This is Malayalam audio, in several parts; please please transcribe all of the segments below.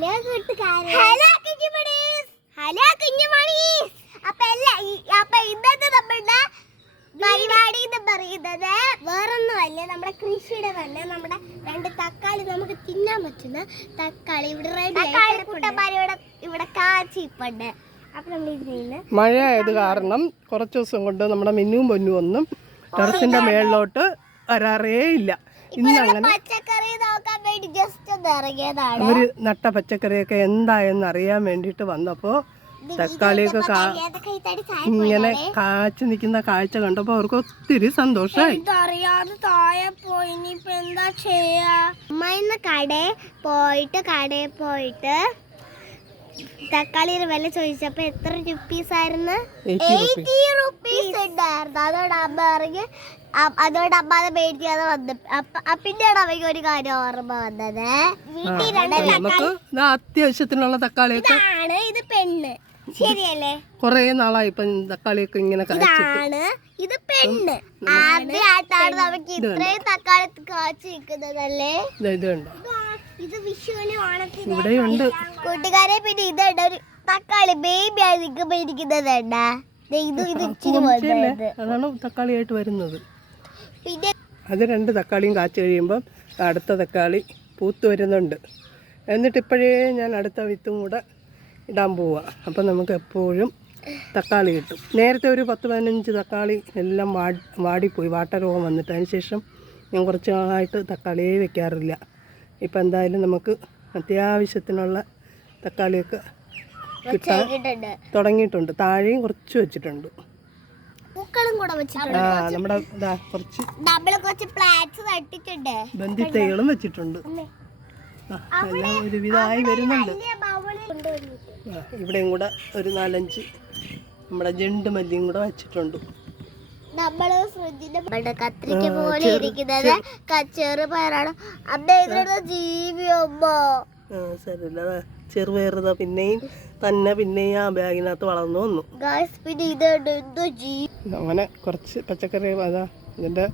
ഹലോ കൂട്ടുകാരെ, ഹലോ കുഞ്ഞുമണീസ്, ഹലോ കുഞ്ഞുമണീസ്. അപ്പൊ ഇന്നത്തെ നമ്മുടെ പരിപാടി എന്ന് പറയുന്നത് വേറൊന്നുമല്ല, നമ്മുടെ കൃഷിയുടെ തന്നെ നമ്മുടെ 2 തക്കാളി നമുക്ക് തിന്നാൻ പറ്റുന്ന തക്കാളി ഇവിടെ റെഡി കൂട്ടന്മാരോട് ഇവിടെ കാച്ചിപ്പുണ്ട്. അപ്പൊ നമ്മൾ ഇതിന് മഴയായത് കാരണം കുറച്ച് ദിവസം കൊണ്ട് നമ്മുടെ മിന്നും പൊന്നും ഒന്നും ടെറസിന്റെ മേളിലോട്ട് വരാറേ ഇല്ല. ഇന്നങ്ങനെ പച്ചക്കറി നോക്കാൻ വേണ്ടി ജസ്റ്റ് ഒന്ന് ഇറങ്ങിയതാണ്. അവര് നട്ട പച്ചക്കറിയൊക്കെ എന്തായെന്ന് അറിയാൻ വേണ്ടിട്ട് വന്നപ്പോ തക്കാളിയൊക്കെ ഇങ്ങനെ കാച്ചു നിൽക്കുന്ന കാഴ്ച കണ്ടപ്പോ അവർക്ക് ഒത്തിരി സന്തോഷമായി. അറിയാതെ താഴെ പോയി, ഇനിയിപ്പോ എന്താ ചെയ്യാ? അമ്മ ഇന്ന് കടയിൽ പോയിട്ട് തക്കാളിയുടെ വില ചോദിച്ചപ്പോ എത്ര റുപ്പീസ് ആയിരുന്നു? 80 റുപ്പീസ് ഉണ്ടായിരുന്നു. അതോടെ അമ്മ അത് മേടിക്കാതെ വന്നു. പിന്നെയാണ് അവയ്ക്ക് ഒരു കാര്യം ഓർമ്മ വന്നത്. വീട്ടിൽ 2 നമുക്ക് അത്യാവശ്യത്തിനുള്ള തക്കാളിയൊക്കെ ഇത് പെണ്ണ്, ശരിയല്ലേ? കൊറേ നാളായി ഇപ്പൊ തക്കാളിയൊക്കെ ഇങ്ങനെ ഇതാണ് ഇത് പെണ്ണ്. ആദ്യമായിട്ടാണ് നമുക്ക് ഇത്രയും തക്കാളി കാച്ചു നിൽക്കുന്നതല്ലേ? ഇത് വിഷുവിന് ഓണത്തിന് ഇവിടെയുണ്ട് കൂട്ടുകാരെ. പിന്നെ ഇതുണ്ട് ഒരു തക്കാളി ബേബി ആയി നിൽക്കുമ്പോ ഇരിക്കുന്നതുണ്ട. ഇത് ഇച്ചിരി അതാണ് തക്കാളിയായിട്ട് വരുന്നത്. പിന്നെ അത് 2 തക്കാളിയും കാച്ചു കഴിയുമ്പം അടുത്ത തക്കാളി പൂത്ത് വരുന്നുണ്ട്. എന്നിട്ട് ഇപ്പോഴേ ഞാൻ അടുത്ത വിത്തും കൂടെ ഇടാൻ പോവുക. അപ്പം നമുക്ക് എപ്പോഴും തക്കാളി കിട്ടും. നേരത്തെ ഒരു 10-15 തക്കാളി എല്ലാം വാടിപ്പോയി, വാട്ടരോഗം വന്നിട്ട്. അതിന് ശേഷം ഞാൻ കുറച്ച് നാളായിട്ട് തക്കാളിയേ വെക്കാറില്ല. ഇപ്പം എന്തായാലും നമുക്ക് അത്യാവശ്യത്തിനുള്ള തക്കാളിയൊക്കെ കിട്ടാൻ തുടങ്ങിയിട്ടുണ്ട്. താഴെയും കുറച്ച് വെച്ചിട്ടുണ്ട്. പൂക്കളും കൂടെ വെച്ചിട്ടുണ്ട്. നമ്മുടെ കുറച്ച് പ്ലാന്റ്സ് നട്ടിട്ടുണ്ട്. ബന്ധിത്തൈകളും വെച്ചിട്ടുണ്ട്. എല്ലാം ഒരുവിധമായി വരുന്നുണ്ട്. ഇവിടെയും കൂടെ ഒരു 4-5 നമ്മുടെ ജണ്ട് മല്ലിയും കൂടെ വെച്ചിട്ടുണ്ട്. നമ്മള് ഫ്രിഡ്ജിന്റെ കത്രിക്ക പോലെ ഇരിക്കുന്നത് കച്ചേറ് പയറാണ്. അമ്മ ജീവിയമ്മോ ശരിയല്ല, ചെറുപയറുത പിന്നെയും ആ ബാഗിനകത്ത് വളർന്നു വന്നു. പിന്നെ ഇതുണ്ട് എന്തോ അങ്ങനെ കുറച്ച് പച്ചക്കറി അതാ ഇതിന്റെ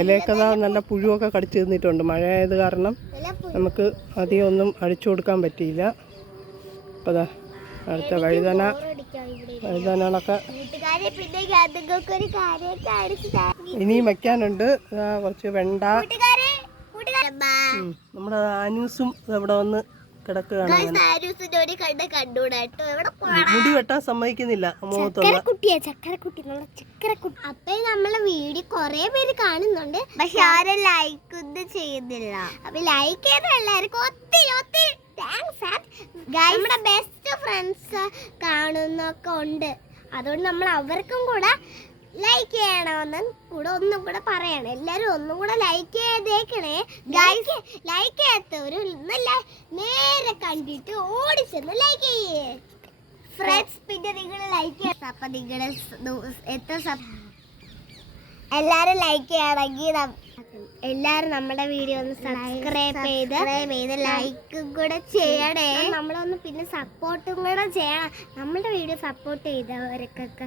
ഇലയൊക്കെ നല്ല പുഴുവൊക്കെ കടിച്ചു തിന്നിട്ടുണ്ട്. മഴയായത് കാരണം നമുക്ക് അധികം ഒന്നും അടിച്ചു കൊടുക്കാൻ പറ്റിയില്ല. അപ്പം അതാ അടുത്ത വഴുതനകളൊക്കെ ഇനിയും വെക്കാനുണ്ട്. കുറച്ച് വെണ്ട. നമ്മുടെ ആനൂസും ഇവിടെ വന്ന് കിടക്കുകയാണ്. മുടി വെട്ടാൻ സമ്മതിക്കുന്നില്ല. അപ്പൊ നമ്മളെ വീഡിയോ കൊറേ പേര് കാണുന്നുണ്ട്, പക്ഷെ ആരും ലൈക്ക് ഒന്നും ചെയ്യുന്നില്ല. അപ്പൊ ലൈക്ക് ചെയ്ത എല്ലാവർക്കും ഒത്തിരി താങ്ക്സ്. നമ്മുടെ ബെസ്റ്റ് ഫ്രണ്ട്സ് കാണുന്നൊക്കെ ഉണ്ട്. അതുകൊണ്ട് നമ്മൾ അവർക്കും കൂടെ ലൈക്ക് ചെയ്യണമെന്ന് ഒന്നും കൂടെ പറയണം. എല്ലാരും ഒന്നും കൂടെ ലൈക്ക് ചെയ്തേക്കണേ. ലൈക്ക് ചെയ്യാത്തവര് നേരെ കണ്ടിട്ട് ഓടിച്ചെന്ന് ലൈക്ക് ചെയ്യേ ഫ്രണ്ട്സ്. പിന്നെ നിങ്ങൾ ലൈക്ക് ചെയ്യ. അപ്പൊ നിങ്ങളുടെ എല്ലാരും ലൈക്ക് ചെയ്യണമെങ്കിൽ എല്ലാരും നമ്മുടെ വീഡിയോ ഒന്ന് സബ്സ്ക്രൈബ് ചെയ്ത് ലൈക്കും കൂടെ ചെയ്യണേ. നമ്മളൊന്ന് പിന്നെ സപ്പോർട്ടും കൂടെ ചെയ്യണം. നമ്മുടെ വീഡിയോ സപ്പോർട്ട് ചെയ്തവർക്കൊക്കെ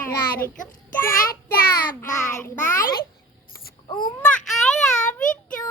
എല്ലാവർക്കും ടാറ്റാ, ബൈ ബൈ. ഉമ്മ ഐ ലവ് യു ടു.